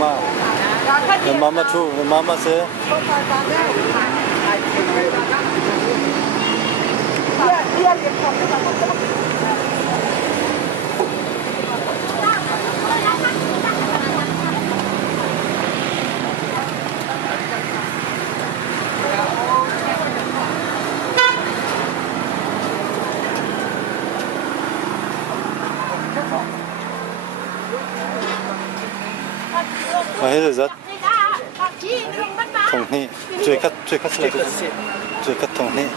mama mama chu mama seมาให้เลยจัดตรงนี้ช่วยคัดเลยช่วยคัดตรงนี้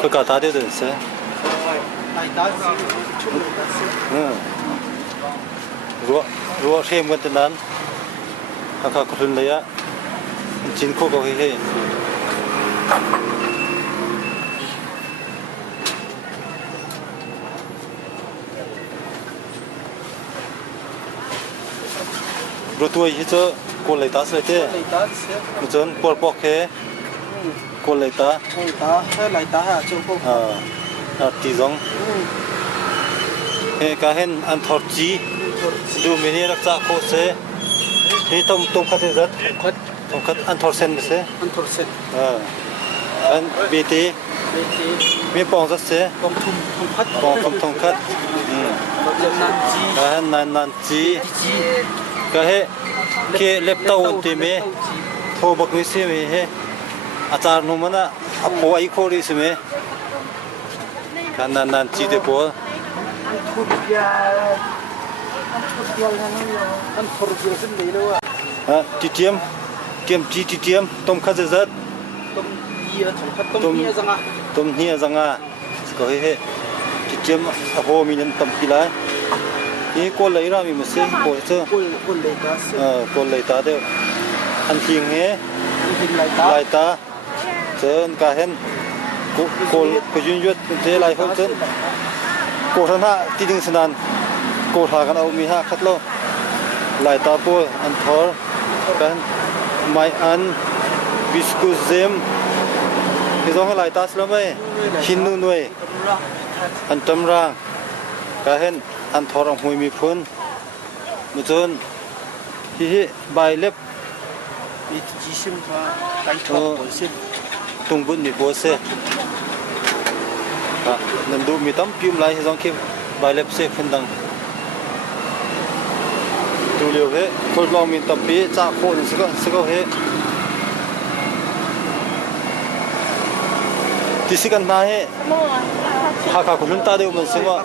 ก็กาตาเดียวเดินเสียรัวเข้มกันตั้งนานถ้าข้าคุณเลยอะจินโคก็เฮ้รถตัวยี่จะกดเลยตาเสียเจ้มันจนกดปอกแค่กดเลยตาให้ไหลตาหาจุกตีสองเฮ้ก็เห็นอันทอดจีดูมินิรักษาโคเซ่ที่ต้มคัดเสร็จต้มคัดอันทอดเส้นไปเซ่อันทอดเส้นอันบีตีมีปองสักเซ่ปองทุ่มคัดปองทุ่มคัดก็เห็นนันจีก็เฮ้เคเล็บเต้าตีมีโทบักนิสิมีเฮ้อาจารย์นุ่มนะอภัยโคริสมีกันนันจีเดปัวทุบยาอันทอดเดียวขึ้นเลยด้วยจีเทียมจีเทียมต้มข้าวเสร็จต้มเหี้ยต้มเหี้ยจังอ่ะก็เฮ้จีเทียมอภัยมีนันต้มกี่ไรนี่คนเลยรามีมาซื้อคนเจอคนเลยตาเดียวอันทิ้งเฮ้ลายตาเจอการเห็นกูยืนยันเจอลายเขาเจอกูท่านฮะที่ดึงสนานกูหากันเอามีฮะคัดโลลายตาปูอันทอร์กันไม่อันบิสกุเซมที่สองลายตาสละไม่หินนุ่นด้วยอันจำร่างการเห็นอันทอร์หวยมีพื้นมุจนที่ใบเล็บมีจีซิมฟ้าไก่ทอดบัวเส้นตุงบุญมีบัวเส้นนั่นดูมีตั้มพิมพ์ลายให้สองคิมใบเล็บเส้นขึ้นดังดูเร็วเฮ้คนลองมีตั้มปีจากโคนสก็เฮ้ที่สิกันมาเฮ้หากคุณลุงตาเดียวมันสิว่า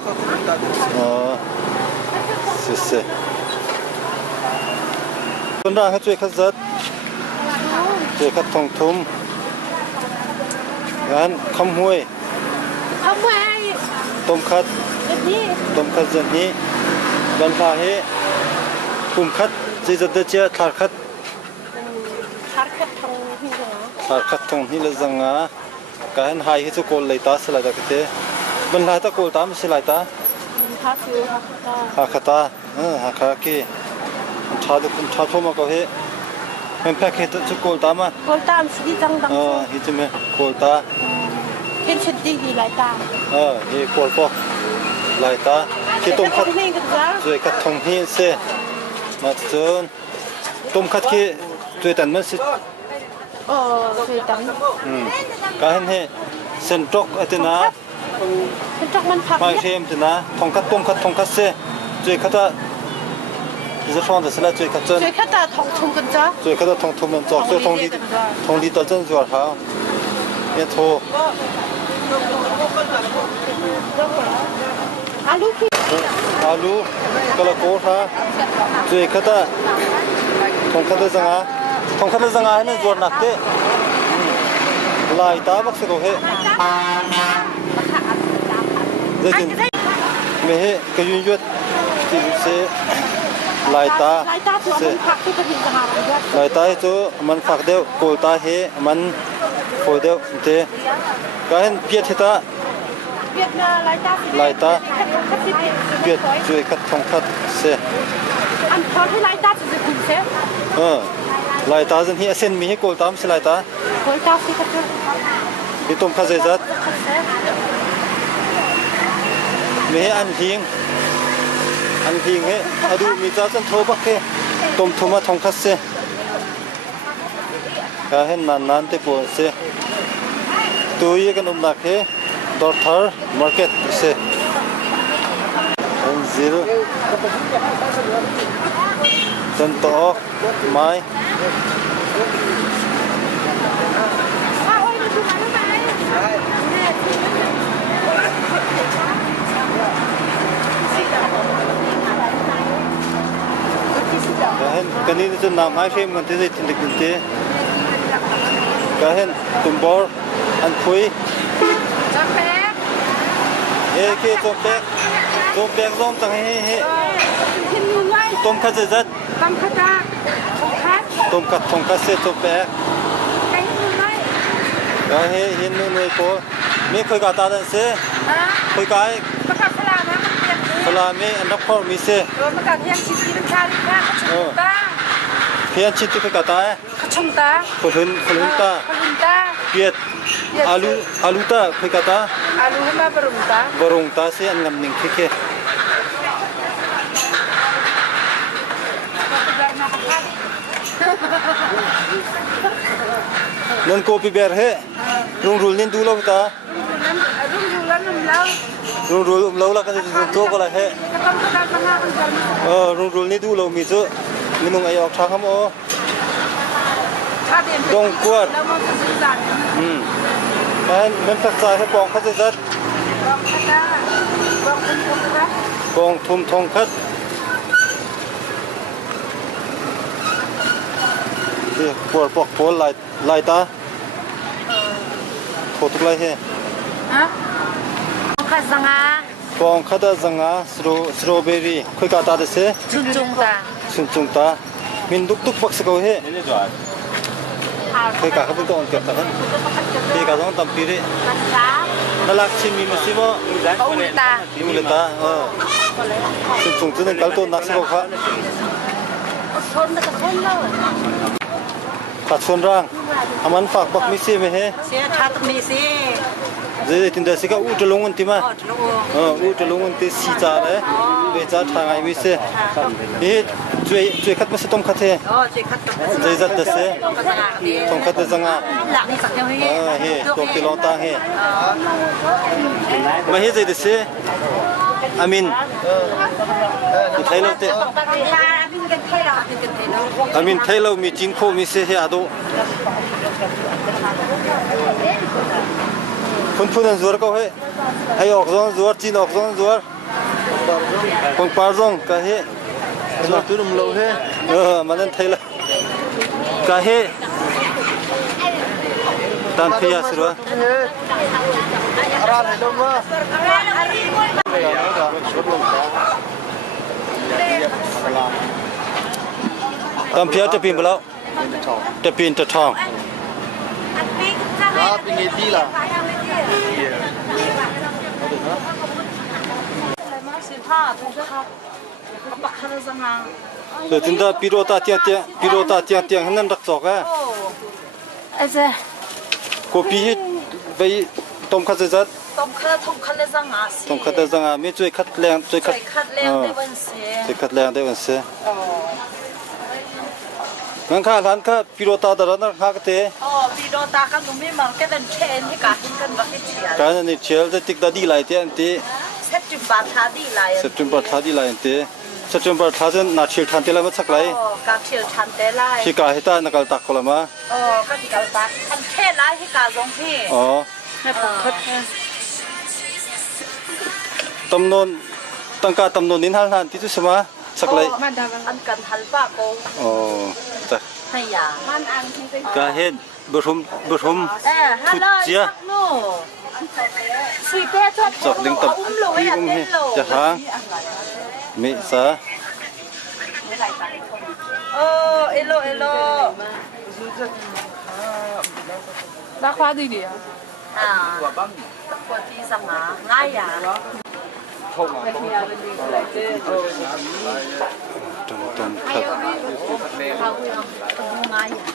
เสียคนร่างให้ช่วยขัดจัดช่วยขัดทองทุ่มงานคำห้วยต้มคัดเจนี้บรรพาเฮปุ่มคัดจีจัดเจียทาร์คัดทองนี่ละจังอ่ะการหายให้ทุกคนเลยตาสลายตาเตะบรรพาตะโกลตามสลายตาหาคตาหาคาคีชาโทมาก็เฮมันแพ็คให้ทุกคนตามอ่ะสิจังดังฮิตมั้ยโกลตาเห็นชุดดีหลายตาเฮโกลปอหลายตาที่ต้มคัดช่วยคัดทองหินเสมาจนต้มคัดที่ช่วยตันมันสิช่วยตันการเห็นเส้นจกอัตนาเส้นจกมันผักไม่เข้มอัตนาทองคัดต้มคัดทองคัดเสช่วยคัดจะฟังแต่สลัดช่วยคัดจนช่วยคัดทองทุ่มกันจ้าช่วยคัดทองทุ่มมันจอกช่วยทองดีต่อจนจวดเขาเนี่ยโทอาลูก็ละโกธาช่วยคัดทองคัดจังอ่ะทองคัดจังอ่ะนี่จวดหนักเตะลายตาบักเสกเฮเด็กเมเฮก็ยืนยัดที่เสลายตาเสลายตาตัวมันฝักเดียวโกลตาเฮมันโฟเดียวเตะก็เห็นเปียดตาลายตาเปียดช่วยคัดทองคัดเสอันทอดให้ลายตาจะคุณเสลายตาจนที่เส้นมีให้โกลตามสลายตาโกลตาสิคัดที่ต้มคัดเสจัดมีให้อันทิ้ง ăn thì hết à đủ mì giá chân thô bắc hết tôm thô mà thông cắt xe cả hết nàn thế bộ xe tôi cái nôm nạc hết Dorthar market xe anh zero chân to mai cái này là nam hai phim mình thấy gì thì được thế cái hen tôm bò ăn phui cái tôm bẹt rong tăng he tôm cắt rất tôm cắt sẽ tôm bẹt cái hiện nuôi cô mấy khơi gà ta đang xe khơi cái là mấy anh đắp kho mi xe phiền chít cái gà ta khơi ta Việt alu ta khơi gà ta barong ta sẽ ăn ngâm nín khê nên cô bị bẹt hết rung nên du lâu ta rung lâu là cái gì做过来hết rung nên du lâu mi chứ mình nung ai học sang không ô đông quật mình phải xài cái bong khát rất bong thum thong khát thì quật bọc phố lại ta thổ tục lại he bong khát zanga strawberry khơi cả ta đấy chung ta mình đúc bắc sẽ câu he khơi cả các phương tiện kẹp ta hết khơi cả giống tầm pí đấy nó lạc chim mi mà xí mò mi lên ta chung chứ nên cái tôn nát sẽ câu khác phát xuân rang aman phạc bạc mi xí me he giờ thì đây sẽ có u trâu lông tí mà u trâu lông tí xì cha đấy bây giờ thằng ai mi xe đi chơi khát mà sẽ tôm khát thế chơi rất là xe tôm khát là răng à he tôm tí lông ta he mà he gì xe amin thấy lâu thế amin thấy lâu mi chín khô mi xe he ado phun zuar câu hết hay ọc zong zuar chín ọc zong zuar con par zong cả hết zuar tu đum lâu hết mà nên thấy là cả hết tan phi à sửa tan phiจะปีนไปแล้วจะปีนจะทองrồi chúng ta pirota tiang hắn đặt giỏ á cô pi hết vậy tôm khát rất tôm khát răng à mấy chuối khát leng chuối khát leng đấy vẫn sẽงั้นข้าร้านข้าพิโรตาแต่ร้านข้าก็เตะพิโรตาข้าตรงนี้มันแค่เป็นเชนที่การทิ้งกันแบบที่เชียร์การนี่เชียร์จะติดดีไหลเตะอันเตะเซตุบัตทาดีไหลอันเตะเซตุบัตทาจะนัดเชียร์ทันเตะแล้วมันสักไหลการเชียร์ทันเตะไหลที่การให้ตานักการตักคนละมาก็ที่การตักทันเทไหลที่การร้องเพลงตำนนตั้งการตำนนนินหันที่จุดสมาสักไหลอันกันทันป้าโกจ้ะก็เห็นบรมทุดเจียจอกดึงตับพี่อุ้มให้จะหางเมษาเอโลราคาดีดีอ่ะกว่าที่สั่งมาง่ายอ่ะ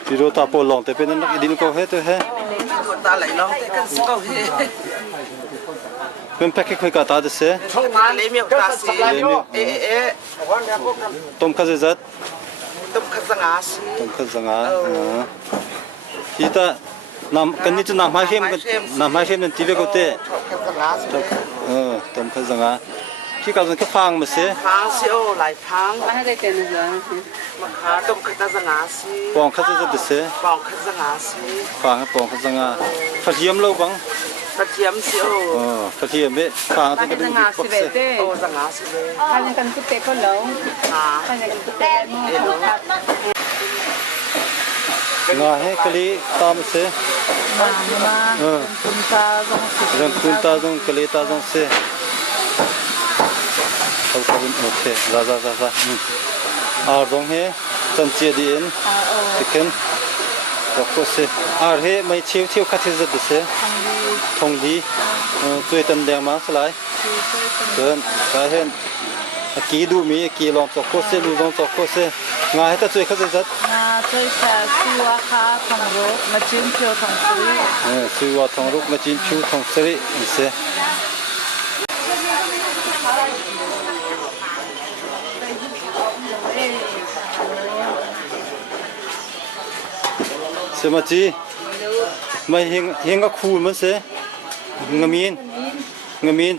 พี่รู้ตาปวดหลงแต่เป็นนักดินก็เฮ็ดตัวเฮ้ตาไหลหลงแต่กันสก็เฮ้ เป็นแพ็คค่อยกาตาดเส เลมิกาซีเอ๊ะ ต้มข้าวจัด ต้มข้าวสังอาซี ต้มข้าวสังอาที่ตาน้ำกันนี่จะน้ำไม้เข้มกันน้ำไม้เข้มนั่นที่เวกุเต ข้าวสังอาซี ต้มข้าวสังอาที่กาจะก็ฟังมาเส พังซีโอหลายพัง ไม่ให้ได้เต็มเลย มาขาต้มข้าวสังอาซี ปองข้าวจัดเส ปองข้าวสังอาซี ฟังให้ปองข้าวสังอาฟัดเยี่ยมโลบัง กระเทียมซีโอ ฟัดเยี่ยมเบ้ฟัง ไม่ ให้ ให้ กันดู จะ ดี งา ปั สิ ก เบ เส เต้ โอ้สังอาซีเลย ถ้ายังกันกุเตะก็แล้ว ขา ถ้ายังกันกุเตะได้ งาให้กะลีตามเส มาคุณตาต้องสิ เรื่องคุณตาจงกะลีตาจงเสเขาเป็นโอเคราอาร์ดงเฮจันเจียดีนติกัน ก็เสอาร์เฮไม่เชี่ยวคัดที่จะเสทองดีช่วยตันแดงมาสลายเดินกายเห็นกีดูมีกีลองตอกโคเสลูลองตอกโคเสงาให้ตาช่วยคัดที่จะ มาช่วยแชร์ซัวค่ะทองรกมาจิ้มเพียวทองซื้อ ซื้อว่าทองรุกมาจีนชูทองสริเสเสมาจีไม่เฮงก็คูลมันเสงามีน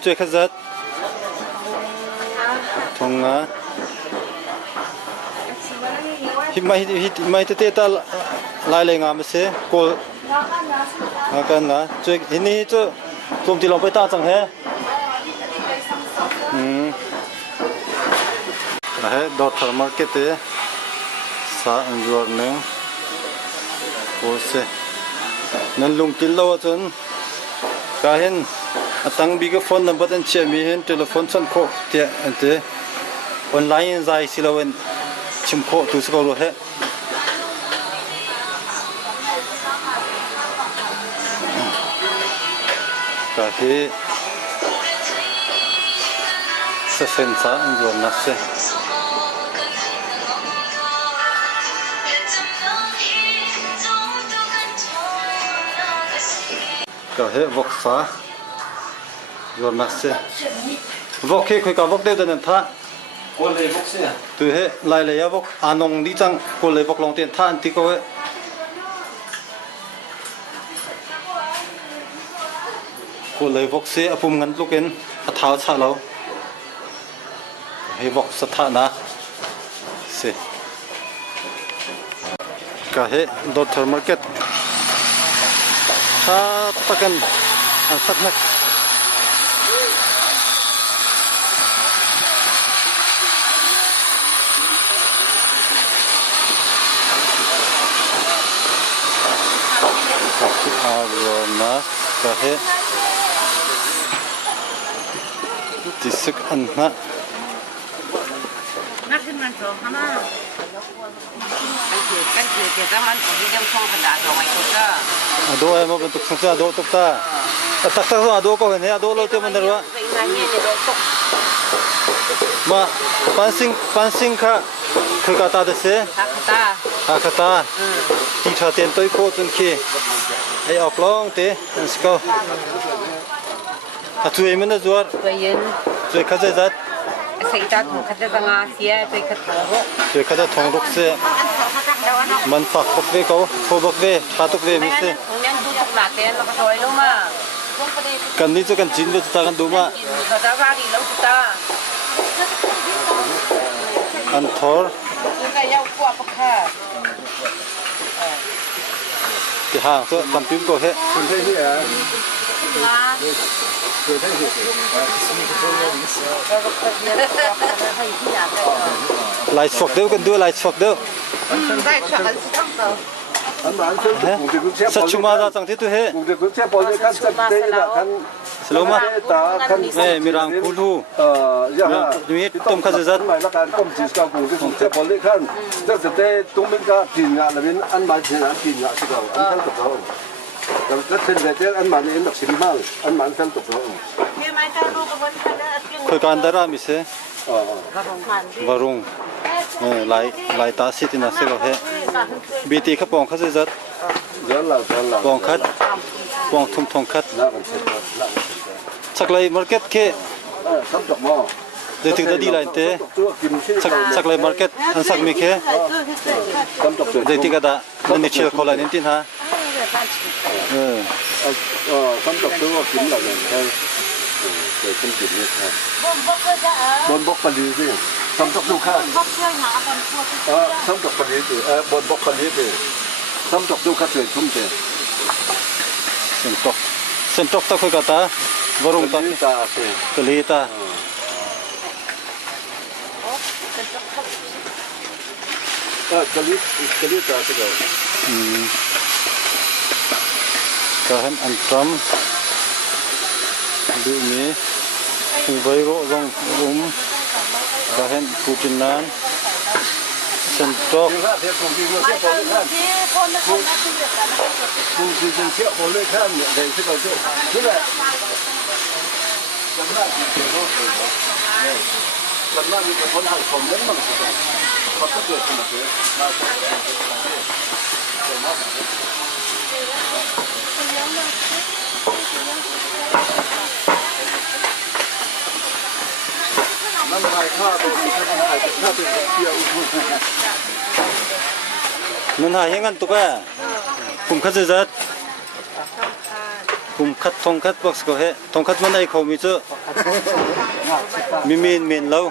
ช่วยขจัดทองงาฮิไม่เตตาลายเลยงามันเสโกอากันงาช่วยที่นี่ช่วยรวมที่เราไปตาจังแฮดอทเตอร์มาร์เก็ตสาอันจวนหนึ่งโอ้เสนั่นลุงกินแล้วจนก็เห็นตั้งบีกโฟนนับตันเชื่อมีเห็นโทรศัพท์สันโคเตะอันเตะออนไลน์ใจสิเราเห็นชิมโคตุสกอรู้เหรอก็เห็นเส้นสาอันจวนนักเสก็เฮวกษายอนักเสวกเฮคุยกับวกเดียวเดินท่า โอ้เลยพวกเสีย ตัวเฮไล่เลยวกอานงดีจังคนเลยวกลงเตียนท่าอันที่ก็เฮคนเลยวกเสียปุ่มเงินลูกเอ็นอัฐาชาเราเฮวกสถานะเสก็เฮดอทเตอร์มาร์เก็ตถ้าตะกันอันสักนักอารมณ์นะก็เฮที่สักอันนะ นักขึ้นมันสองข้ามากันเกี่ยวกับมันของที่ยังคงกระดาษเอาไว้ก็ Ado ay mo bentuk sansa ado tukta. Tak tak ado ko ne ado lo te mandarwa. Ma pansing kha khulkata de se. Hakata. Ti tha ten toi ko tun ki. Ai ok long te sko. Atu ai men zuar. Zoi khaje zat. Sai ta thu khaje zanga sia toi khatho. Zoi khaje thong ruk se. Man fak bak ve ko tho bak ve tha tuk ve mi se. Kan ni cho kan chin ve ta kan du ma an thor ti hang so tam pim ko he lai sok deu kan du lai sok deu sa chuma da chang thi tu he Selama mirang kulu ni tom kha zat khoi kan dara mi se warung lai ta sitina se lo he biti kha pong kha zat pong khat pong thum thong khat saklai market ke sắm chọc mò de tik da di lain te saklai market an sak mi ke sắm chọc de tik da nan ni chil khola nin tin ha sắm chọc tôi kiếm là theo để không kiếm được ha bồn bốc phần gì chứ sắm chọc đâu khác sắm chọc phần gì thì bồn bốc phần gì thì sắm chọc đâu khác rồi không thể sen tok ta khoi ka ta warung ta ta thì kali ta cái lý ta cái rồi ka han an tram du mi vai ro rong ka han putin nan sen tok cùng thì dùng kiệu hồ lê khan để cái đầu chỗ thế này lần này thì nó lần này thì con hàng phòng đến bằng cái có tất được không thế năm hai kha tôi thì năm hai kha tôi kia nan ha hengan to ka kum khat zat kum khat thong khat box ko he thong khat man ai kho mi chu mi min lo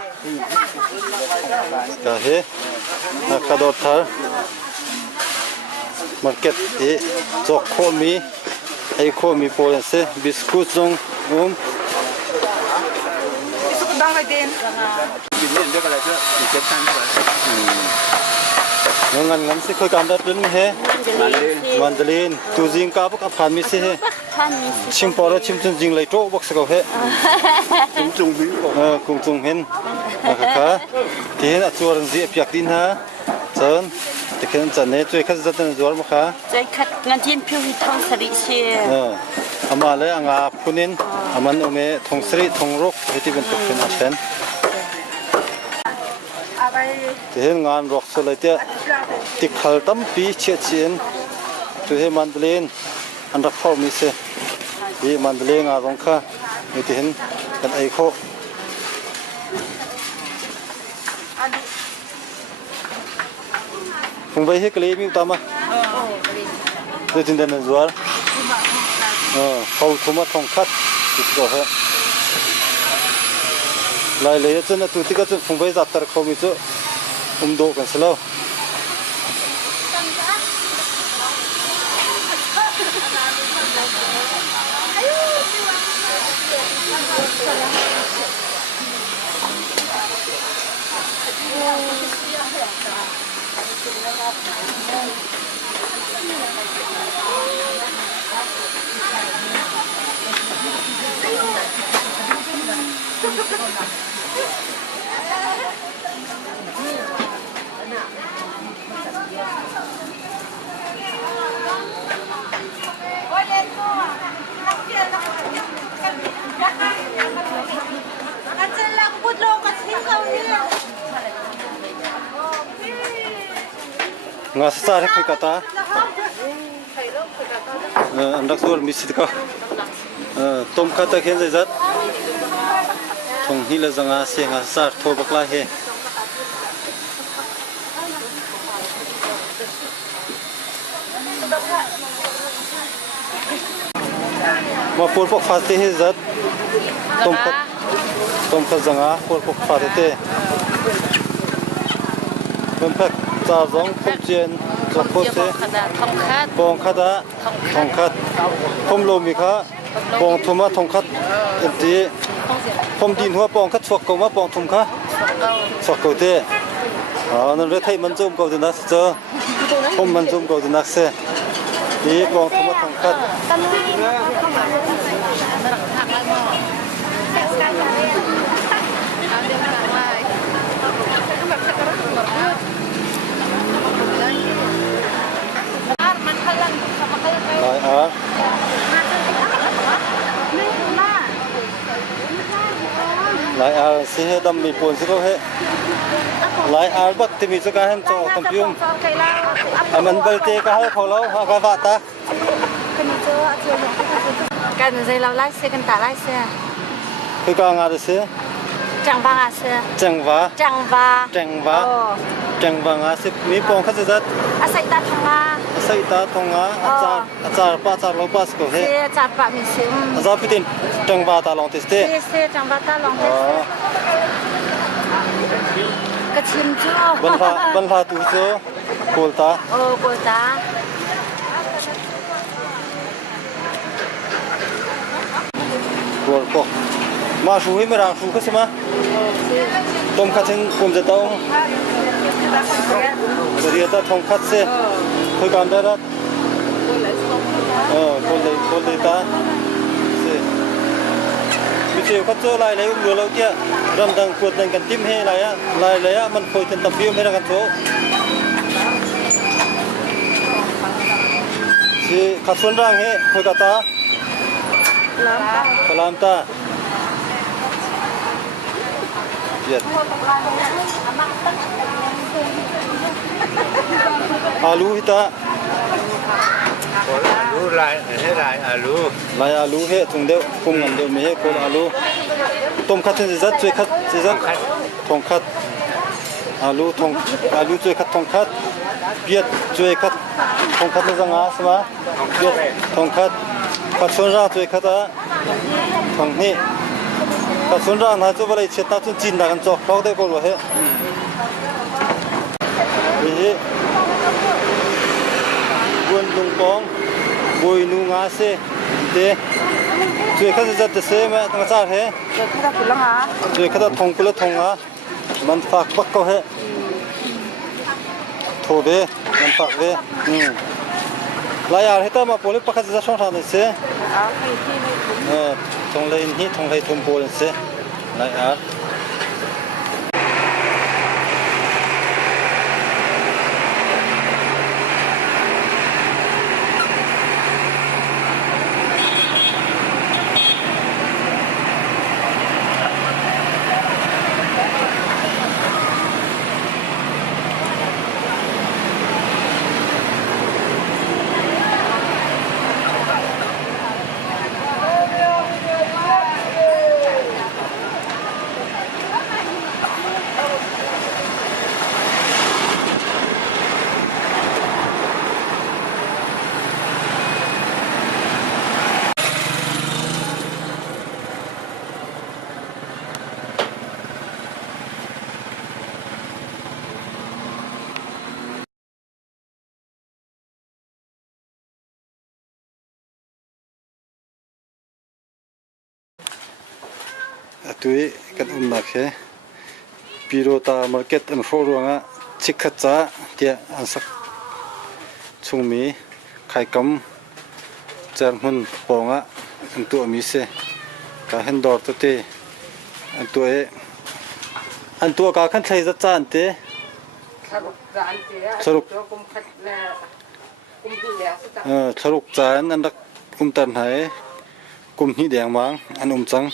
ka he na ka do thar market e chok kho mi ai kho mi pol se biscuit jong Nhìn nhận cho cái này chứ, thì chết sang cái ngan ngan se khoi kan dat rin he mandalin tu jing ka bak aphan mi se he chim pora chim chun jing lai to bok se ko he cũng trùng bí kung chung hen ka ti hen achur ji piak tin ha chon te ken chan ne choi khat zat na jor ma kha chơi khát ngân thiên phiêu hi thong sari xe ama le anga phunin aman ome thongsri thongrok heti ben tok ken asen te hen ngan rok so lai te tik khal tam pi che chen tu he mandalin an rak phau mi se bi mandalin nga rong kha mi te hen kan ai kho không vậy hết cái lấy miếng tama tôi tin rằng là zuar khâu thoma thong khát rồi hết lại lấy chân là tụi tích cái chân không vậy giặt tờ khâu mi chứ độ cần slow nggak sesar ke kata anak suar misit ka tom kata khen zai zat thong hi la zanga se nga sar tho bakla he ma por pok fast he zat tom khat zanga por pok fast te tom khat cha zong khop chen cho ko se bong khada thong khat khom lo mi kha bong thuma thong khat ti khom din hua bong khat chok ko ma bong thum kha chok ko te nan re thai man chom ko de na se khom man chom ko de na se ti bong thuma thong khat lại sẽ đâm bị buồn sẽ có hết lại bắt thì mình sẽ cái hem cho tầm phiêu mình bây giờ cái hơi khổ lâu cái vạt ta cái này dây lao lái xe cần tả lái xe คือกางาเส Chẳng bằng à xưa. จังหวะ Chẳng và. จังหวะ Ờ. จังหวะงาสิมีปองคัดจัด À xây ta thằng à. ใส่ตาทงงาอาจารย์ป้าอาจารย์ลงป้าสกุลเฮ Xê chặt bạc mình xíu. อาจารย์พิตินจังหวะตาลองติสเต Xê chẳng bạc ta lòng อ๋อ thế. Cái chim chưa. บรรพาตูโซโกลตา Ờ cô ta. โกลก็มาชูให้มารังชูก็ใช่ไหมต้มคัดถึงกุมจะต้องเรียกตาทงคัดเสคือการได้รัดคนเลยตาเสมิเชลคัดเจอลายเลยรัวเราเกี่ยรำดังปวดดังกันจิ้มให้ลายอะมันคอยถึงตับบิ้วไม่ได้กันโซสิขัดส่วนร่างให้คอยกตาพลามตาเย็ดอาลูฮิตา อาลูลายให้ลายอาลู ลายอาลูเฮถุงเดียวคุมเงินเดียวมีเฮโคอาลูต้มคัดถึงจะช่วยคัดจะทองคัดอาลูช่วยคัดทองคัดเบียดช่วยคัดทองคัดในสังหารใช่ไหมเบียดทองคัดคัดส่วนร่างช่วยคัดทองนี่คัดส่วนร่างนะจุบอะไรเช็ดน้ำจนจีนดักันจอกเราได้ก็รู้เฮนี่บวนลุงปองบุยนูงาเซเดช่วยคัดจะเสมาตั้งใจเฮ Rồi cái ta phụ lăng hả? ช่วยคัดทองกุลทองอ่ะมันฝากบักก็เฮโทเบมันฝากเวลายอาให้ตามาโปลิปคัดจะช่องทางนี้เส Ở khi khi này cũng ทองเลยนี่ทองเลยทุ่มโปลิเสลายอา ตุยกันนักเฮปีโรตามาร์เก็ตอันโฟรัวงะชิคขจ้าเดียอันสักชุงมีไข่กำจานหุ่นปองะอันตัวมีเสกาเห็นดอร์ตัวเตอันตัวกาขันไทยจะจานเตสรุปสรุปจานอันดักตันหายกุมนี่แดงมังอันจัง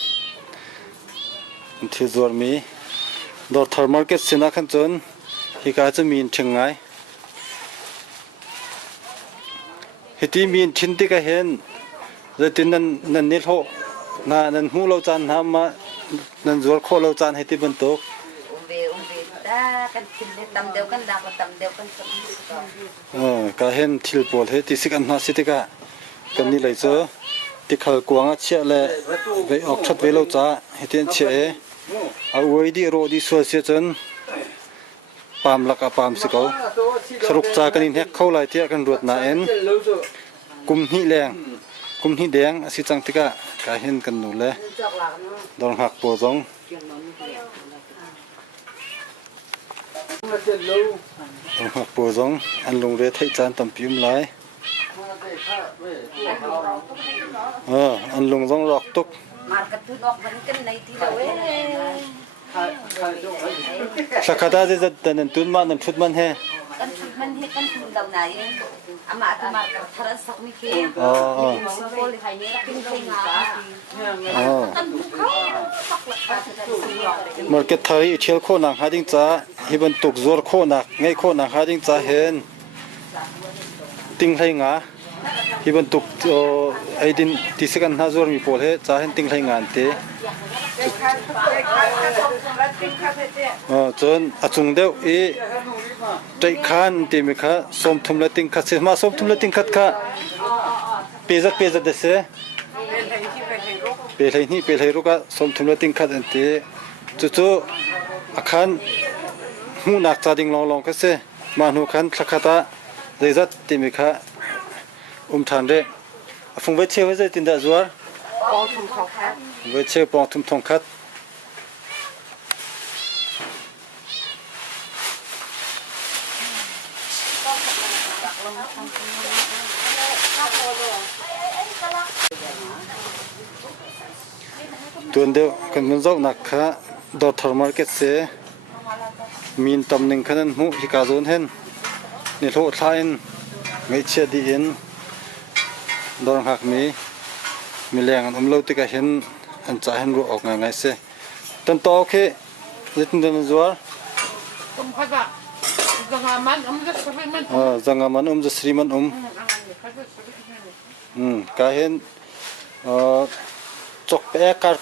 ที่จวดมีดอร์ทาร์มาร์เก็ตสินะขันจนฮิกาจะมีเชิงไงฮิตีมีชินติกาเห็นจะตินนั่นนิโลนั่นหูเราจานทำมานั่นจวดโคเราจานฮิตีบรรทุกก็เห็นทิลปอลฮิตีสิกันมาสิติกากันนี่เลยเจอที่ขลกวางเชี่ยเลยไปออกชัดเวลาจ้าฮิตีเชี่ยเอาไว้ดีโรดีสวยเสียจนปามลักปามสิเขาสรุปจากกันนี่เข้าไล่เที่ยกันรวดนาเอ็นกุมหิแรงกุมหิแดงสิจังติกะกาเห็นกันหนูเลยดองหักปวดจงดองหักปวดจงอันลงเรือไทยจานตำพิมพ์ไหลอันลงจงรอกตุกสักขดาจะแต่นั่นตุนมันนั่นชุดมันแฮกันชุดมันเฮกันชุดเหล่าไหนอามากับทารัสักมิเคอ๋อโอ้ยไทยนี่ปิ้งปิ้งอ๋อมาร์เก็ตไทยเชียวโคนังหาดิ้งจ้าฮิบันตุกจวดโคนักไงโคนังหาดิ้งจ้าเห็นติ้งไทยงาฮิบันตุกไอดินที่สกันหาจวดมีโพลเฮจ้าเห็นติ้งไทยงานเต จนอาจงเดียวใจคานที่มีค่ะสมทุมละติงคัดเสียมาสมทุมละติงคัดค่ะเปียจัดเดสเปียเลยนี่เปียเลยรู้ก็สมทุมละติงคัดอันที่จู่ๆอาคารหูนักจาดิงลองก็เสียมาหูคันสักขตาใจจัดที่มีค่ะทานเร่ฟงเวชเชอร์จะตินดาจวร์เวชเชอร์ปองทุมทองคัดตัวเดียวกันมันเจ้าหนักค่ะดอททอร์มาร์เก็ตเสียมีนตำหนึ่งขนาดหูฮิกาโซนเห็นนี่โทษทายไม่เชื่อดีเห็นดอนหักมีแรงอันเราติกาเห็นอันจ่าเห็นรู้ออกง่ายๆเสียตันต่อโอเคจิตเดินจัวจังอามันจะสรีมันก็เห็นจกเปะการ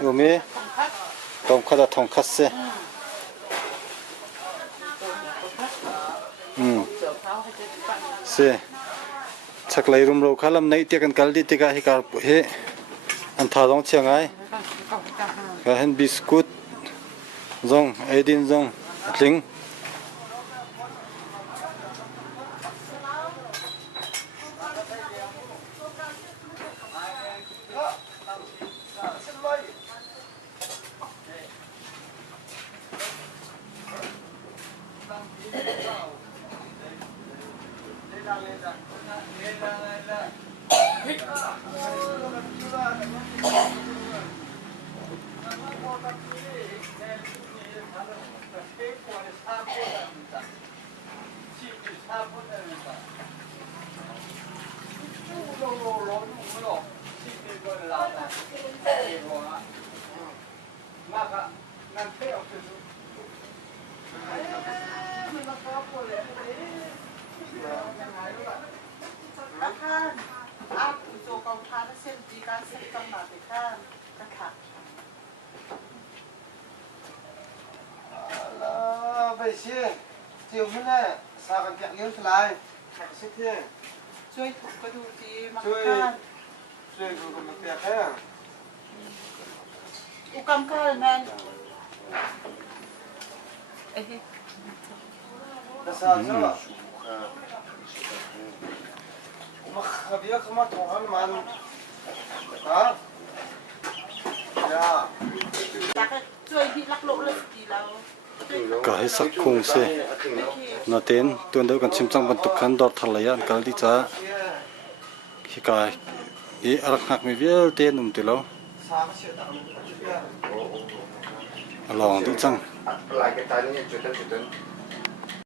อยู่มีตรงขัดทองคัดเสียเสียชักไหลรุมเราขลังในเตียกันกัลดิติกาฮิการเฮอันท่าต้องเชียงไงก็เห็นบิสกุตซงไอดินซงลิงไปเชี่ยเจียวไม่แน่สากันจากเลี้ยวสลายขัดเชี่ยช่วยถูกกระดูกดีมาช่วยดูกันมาเปียกแค่อุกำกันแมนแต่สาวเจ้ามาขับเยอะเข้ามาถอนมันฮะช่วยพี่รักโลกเลยดีแล้วก็ให้สักคงเสียนาเต้นตัวเดียวกันชิมจังบรรทุกขันดอดทะเลยอันกันที่จะฮิกายอีรักหักไม่เวียเต้นนุ่มตัวเราลองที่จัง